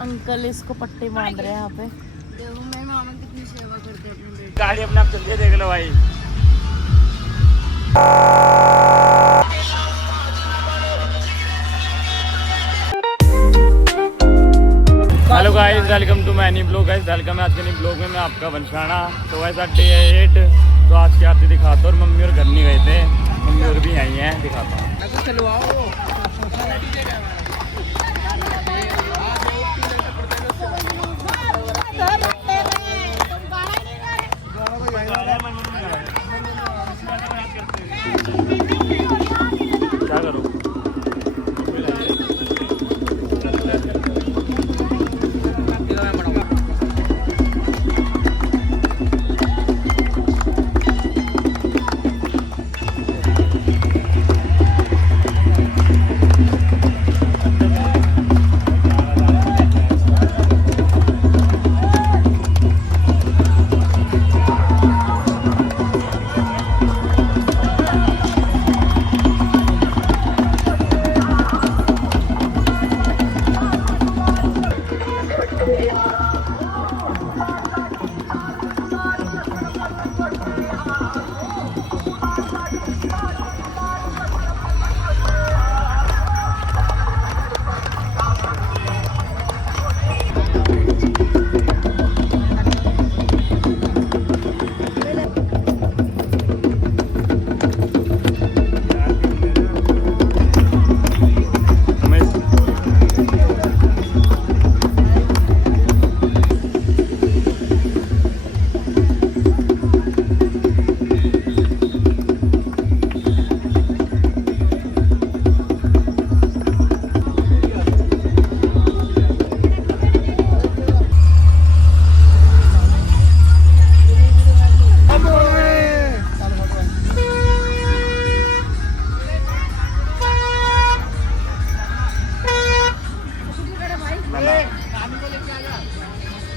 Uncle इसको पट्टे बांध रहे हैं यहाँ पे। देखो मेरे मामा कितनी सेवा करते हैं अपने बेटे। गाड़ी अपने आप चलती है, देख लो भाई। Hello guys, welcome to many blog. Guys welcome है आज के नई ब्लॉग में। मैं आपका वंशाना। तो ऐसा डे 8, तो आज की आरती दिखाता हूँ। और मम्मी और घर नहीं गए थे, मम्मी और भी आई हैं, दिखाता हूँ। क्या करूँ?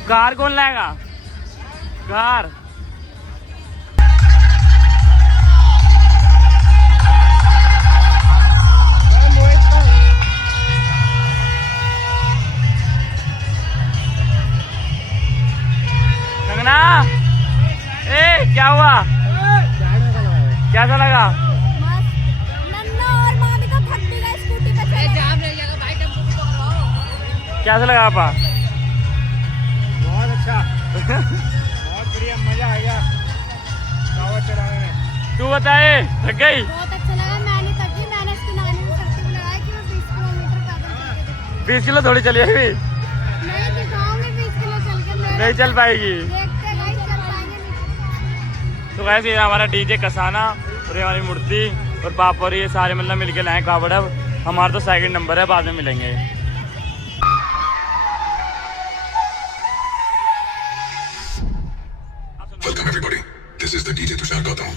कार कौन लाएगा? कार कंगना, क्या हुआ? कैसा लगा? कैसा लगा आपा? बहुत अच्छा, बहुत बढ़िया, मजा आ गया गाँव चलाने में। तू बताए, थक गई? बहुत अच्छा लगा। मैंने थकी, मैंने इसकी नानी को सबसे लगाया कि मैं 20 किलोमीटर पैदल 20 किलो थोड़ी चली अभी। नहीं दिखाऊंगी 20 किलो चल के। नहीं चल पाएगी। देखते गाइस चल पाएंगे नहीं। तो वैसे ये हमारा डीजे कसाना और ये हमारी मूर्ति और पापा और ये सारे मतलब मिलके लाए कावड़। अब हमारा तो सेकंड नंबर है, बाद में मिलेंगे। Welcome everybody. This is the DJ Tushar Gautam.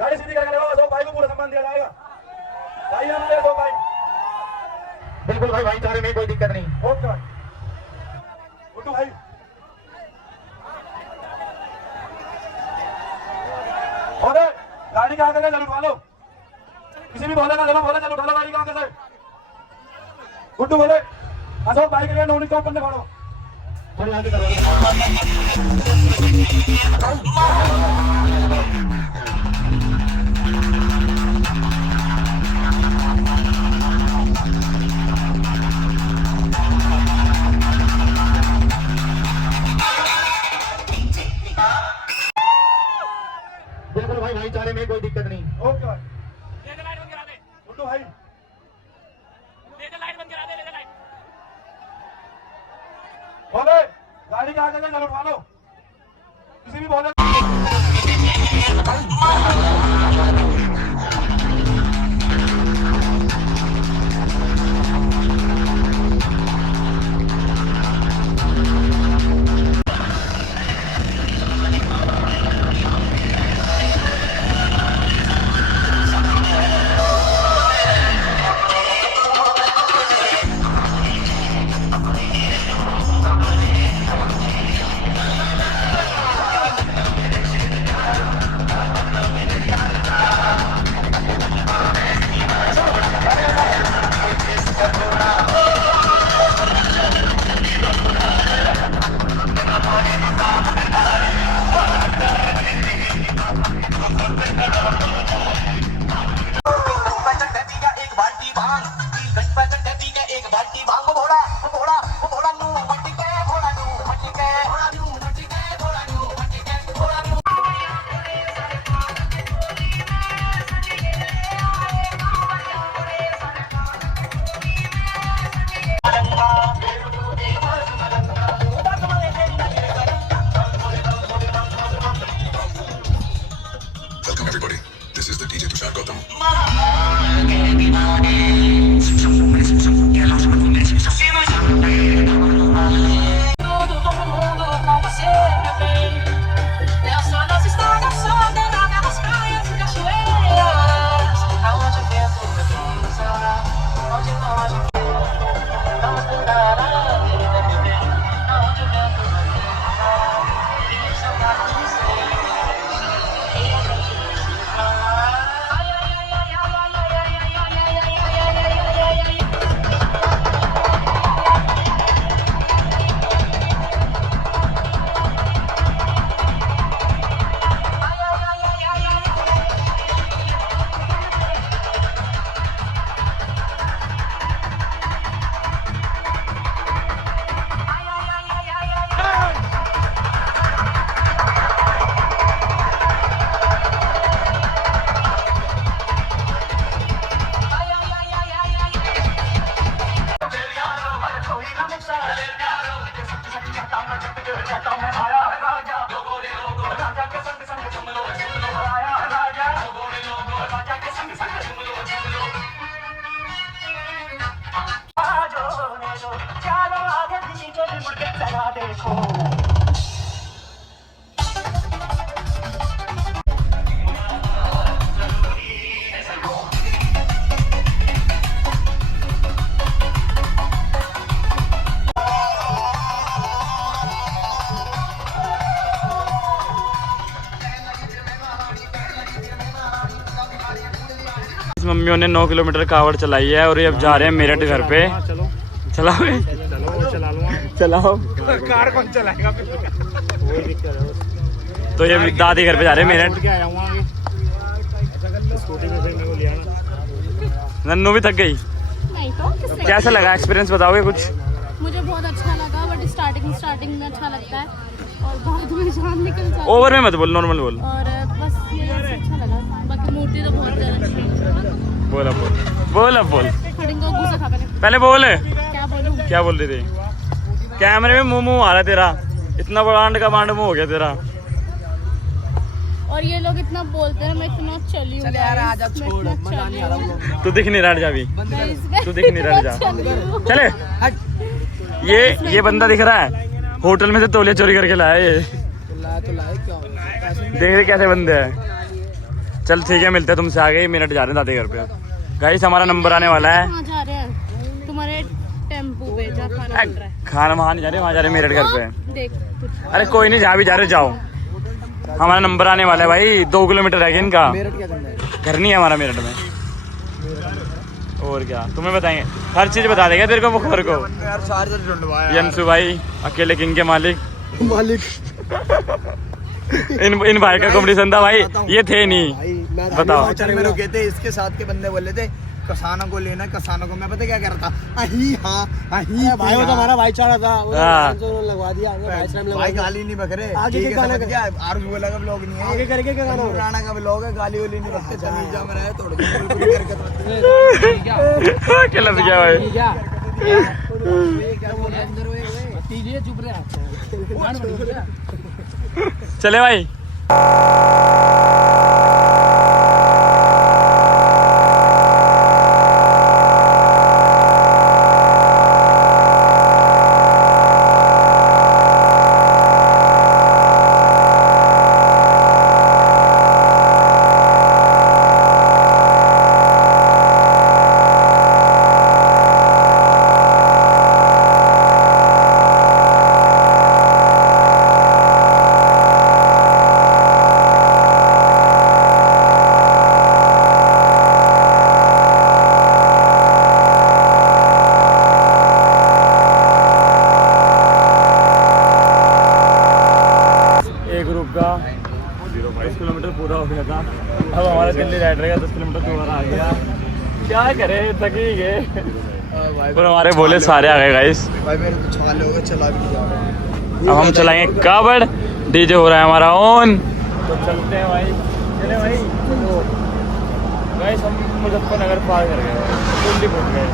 गाड़ी सीधी करके लगाओ, दो भाई को पूरा सम्मान दिया जाएगा। भाई हमारे दो भाई। बिल्कुल भाई, भाईचारे में कोई दिक्कत नहीं। ओके भाई, गुड्डू भाई। बोले गाड़ी के आगे से जरूर उठा लो, किसी भी बोले का जरूर बोले चलो उठा लो गाड़ी के आगे से। गुड्डू बोले अशोक भाई के लिए नोनी चौक करने खड़ो। थोड़ी आगे करो। गुड्डू भाई बोले गाड़ी के आगे जल उठवा लो किसी भी बोले Welcome everybody. This is the DJ Tushar Gautam. मम्मियों ने 9 किलोमीटर कावड़ चलाई है और ये अब जा रहे हैं मेरठ घर पे। चलाओ चलाओ कार कौन चलाएगा? तो ये दादी घर पे जा रहे हैं मेरठ। नन्नू भी थक गई। नहीं तो कैसा लगा एक्सपीरियंस बताओगे कुछ? मुझे बहुत अच्छा लगा बट स्टार्टिंग में अच्छा लगता है और बाद में जान निकल जाती है। ओवर में मत बोल, नॉर्मल बोल। और बस ये अच्छा लगा, बाकी मूर्ति तो बहुत ज्यादा अच्छी है। बोल अब बोल खड़िंग को गुस्सा था पहले बोल। क्या बोलूं? क्या बोल रही थी? कैमरे में मुंह आ रहा है तेरा, इतना बड़ा अंड का बांड मुंह हो गया तेरा। और ये लोग इतना बोलते हैं, मैं इतना चली हूँ। तू दिख नहीं रहा जा भी, तू दिख नहीं रहा जा। चले ये बंदा दिख रहा है, होटल में से तौलिया चोरी करके लाया ये। देख रहे कैसे बंदे हैं। चल ठीक है, मिलते हैं तुमसे आगे। मिनट जा रहे हैं दादी घर पे। गाइस हमारा नंबर आने वाला है। कहाँ जा रहे हैं? तुम्हारे टेम्पो पे जहाँ खाना मिल रहा है। खाना वहाँ नहीं जा रहे, वहाँ जा रहे मेरठ घर पे। देख अरे कोई नहीं, जहाँ भी जा रहे जाओ। हमारा नंबर आने वाला है भाई, 2 किलोमीटर रह गया इनका। घर नहीं है हमारा मेरठ में। और क्या तुम्हें बताएंगे, हर चीज बता देगा तेरे को बुखार को। यंसु भाई अकेले किंग के मालिक। इन भाई का कॉम्पिटिशन था भाई, ये थे नहीं। बताओ मेरे कहते इसके साथ के बंदे बोले थे कसानों को लेना, कसानों को। मैं पता क्या कर रहा था, भाई वो तो हमारा भाईचारा था, लगवा दिया भाई। गाली नहीं बकरे आरुष बोला का ब्लॉग नहीं है, आगे करके क्या गाना पुराना का ब्लॉग है। गाली वाली नहीं बकते, तमीजा में रहे थोड़ी। क्या लग गया भाई? चले भाई। का 0 किलोमीटर पूरा हो गया था। अब हमारा दिल्ली राइड रहेगा 10 किलोमीटर दोबारा आ गया। क्या करे, थकी गए। पर हमारे बोले सारे आ गए गाइस। भाई मेरे तो छाले हो गए, चला भी नहीं जा रहा। अब हम चलाएंगे कावड़, डीजे हो रहा है हमारा ऑन, तो चलते हैं भाई। चले भाई। गाइस हम मुजफ्फरनगर पार कर गए, दिल्ली पहुंच गए।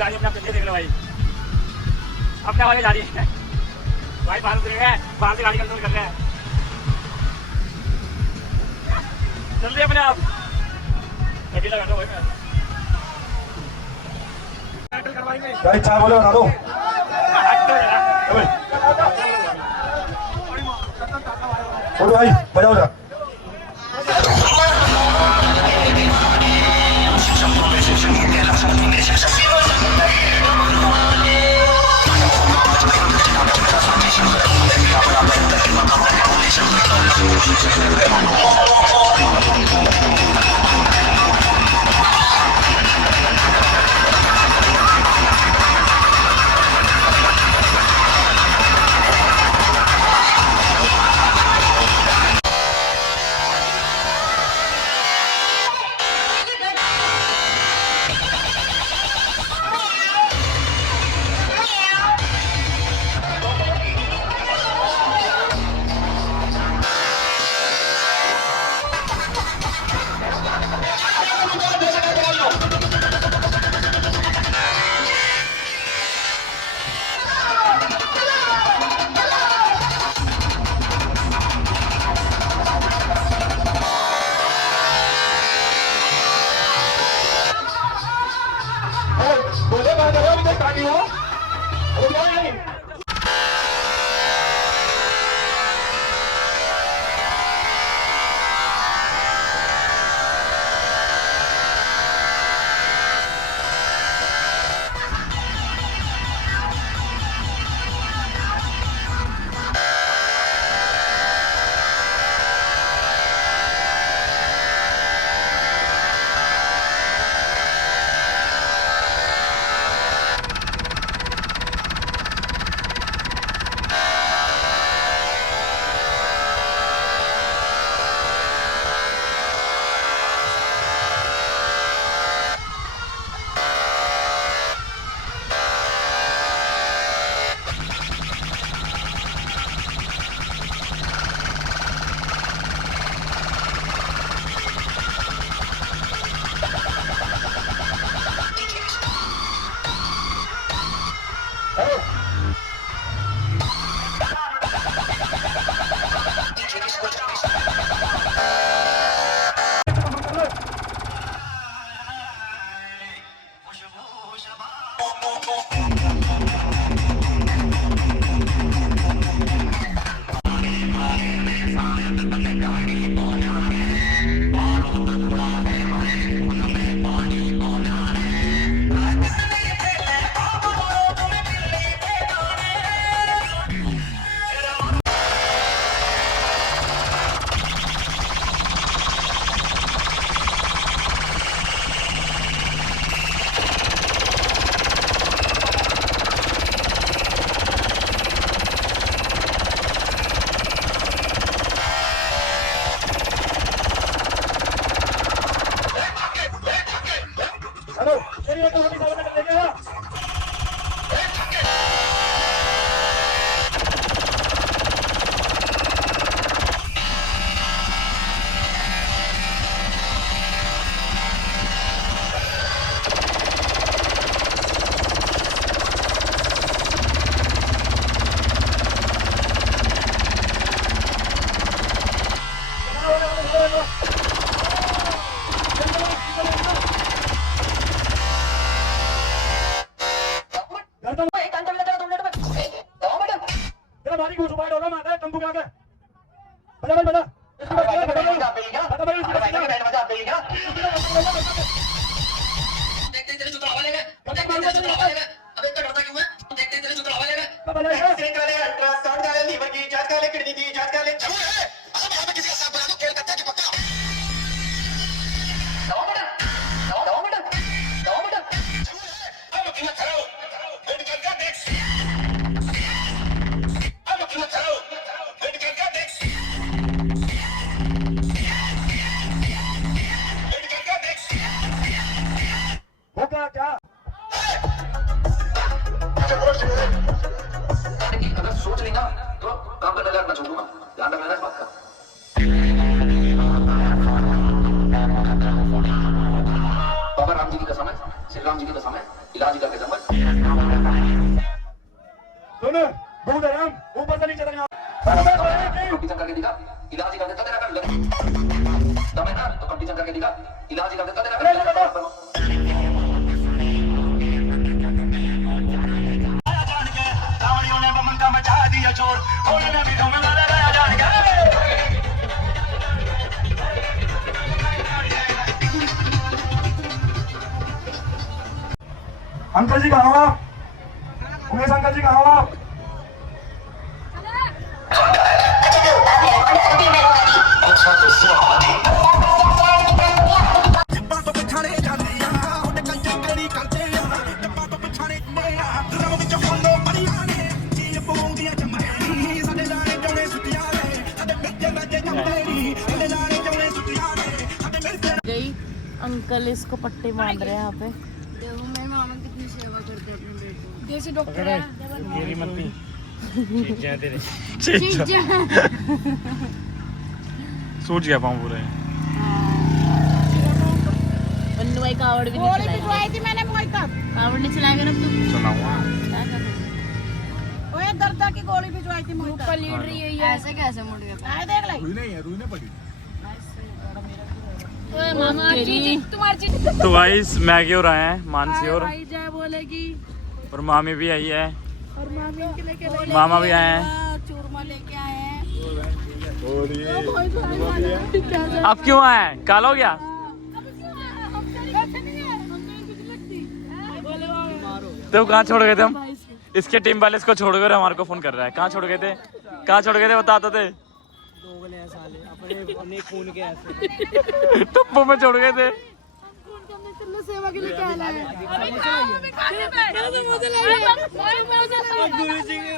गाड़ी अपना देख लो भाई, अपने आगे जा रही है भाई। बाहर उतरे हैं, बाहर से गाड़ी कंट्रोल कर रहे हैं। जल्दी अपने आप अकेला बैठो भाई। भाई चाय बोले बना दो। बोलो भाई बजाओ जा। बड़ा भारी क्यों छुपाए डोला मारता है टम्पू के आगे बजा भाई बजा होगा क्या अगर सोच लेगा तो काम करना मैं छोड़ूंगा ध्यान रखना इस बात का बाबा राम जी की कसम है श्री राम जी की कसम है इलाज करके जमल सुन भूत है हम ऊपर से नीचे तक कंपटीशन करके दिखा इलाज कर देता तेरा कर दम है ना तो कंपटीशन करके दिखा इलाज कर देता तेरा कर अंकल जी कहाँ हो आप उमेश अंकल जी कहाँ हो आप गई अंकल इसको पट्टे बांध रहे हैं यहाँ पे। देखो मेरे मामा कितनी सेवा करते हैं अपने बेटे देसी डॉक्टर है मेरी मत्ती तेरे सूझ गया पाँव पूरे बन्नू भाई कावड़ भी नहीं गोली चलाएगा। पिटवाई थी मैंने मोई तक कावड़ नहीं चलाएगा ना तू सुनाऊंगा क्या कर रही ओए दर्दा की गोली पिटवाई थी मोई तक लीड रही है ये ऐसे कैसे मुड़ गया आए देख ले ओए मामा चीज तुम्हारी चीज तो गाइस मैगी और आए हैं मानसी और भाई जय बोलेगी मामी भी आई है और मामी इनके लेके बोलेगी मामा भी आए हैं। चूरमा लेके आए हैं अब क्यों आए काल हो गया तो कहाँ छोड़ गए थे हम इसके टीम वाले इसको छोड़ गए हमारे को फोन कर रहा है कहाँ छोड़ गए थे बताते थे टप्पू में छोड़ गए थे सेवा के लिए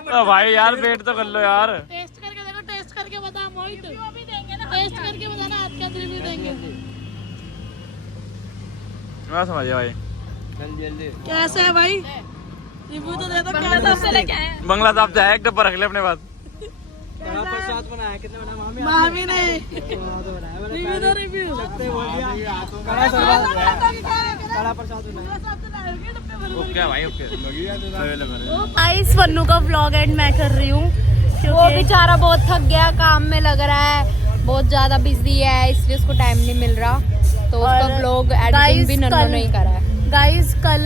क्या भाई यार वेट तो कर लो यार टेस्ट करके देखो टेस्ट करके बता मोहित टेस्ट करके बताना आज का रिव्यू देंगे मैं समझ गया भाई कैसे है भाई रिव्यू तो दे दो कैसा से लेके आए बंगला साहब जाए एक डब्बा रख ले अपने पास मामी ने रिव्यू दो रिव्यू ओके भाई ओके गाइस वन्नू का व्लॉग एंड मैं कर रही हूँ वो बेचारा बहुत थक गया काम में लग रहा है बहुत ज्यादा बिजी है इसलिए उसको टाइम नहीं मिल रहा तो उसका व्लॉग एडिटिंग भी नन्नू नहीं करा है गाइस कल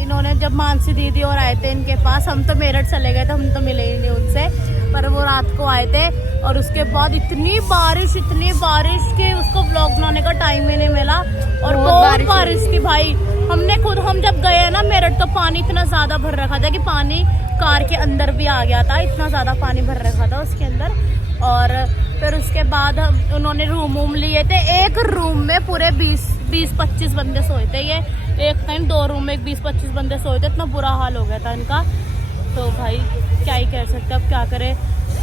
इन्होंने जब मानसी दीदी और आए थे इनके पास हम तो मेरठ चले गए थे हम तो मिले ही नहीं उनसे पर वो रात को आए थे और उसके बाद इतनी बारिश कि उसको व्लॉग बनाने का टाइम ही नहीं मिला और बहुत बारिश थी भाई हम जब गए ना मेरठ तो पानी इतना ज्यादा भर रखा था कि पानी कार के अंदर भी आ गया था इतना ज्यादा पानी भर रखा था उसके अंदर और फिर उसके बाद उन्होंने रूम लिए थे एक रूम में पूरे 20-25 बंदे सोए थे ये एक टाइम 2 रूम में 20-25 बंदे सोए थे इतना बुरा हाल हो गया था इनका तो भाई क्या ही कह सकते अब क्या करे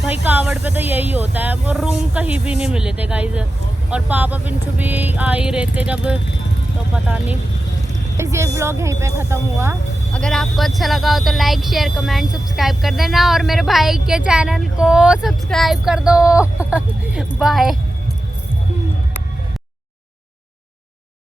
भाई कावड़ पे तो यही होता है वो रूम कहीं भी नहीं मिले थे गाइज और पापा पिंचू भी आ ही रहते जब तो पता नहीं ये व्लॉग यहीं पे खत्म हुआ अगर आपको अच्छा लगा हो तो लाइक शेयर कमेंट सब्सक्राइब कर देना और मेरे भाई के चैनल को सब्सक्राइब कर दो बाय।